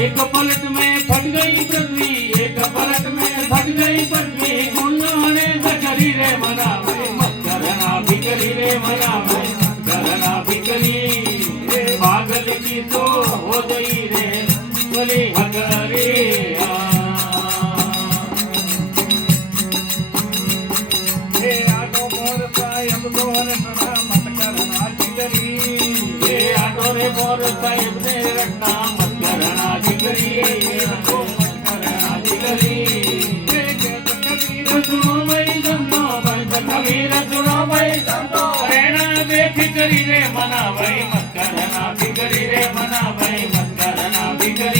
एक पलट में फट गई पृथ्वी, एक पलट में फट गई पृथ्वी, गुंजाने सकरी रे मना भाई मत करना बिकरी रे मना भाई मत करना बिकरी, पागल की तो हो गई रे बोली हकरी। हे आटो मोर साहेब दोहर रटना मत करना बिकरी, हे आटो रे मोर साहेब ने रटना मत करना बिकरी, मत करना बिकरी। सुनो भाई सुनो भाई कबीर सुनो भाई सुनो, रहना बेफिक्री रे मना भाई मत करना बिकरी रे मना भाई मत करना बिकरी।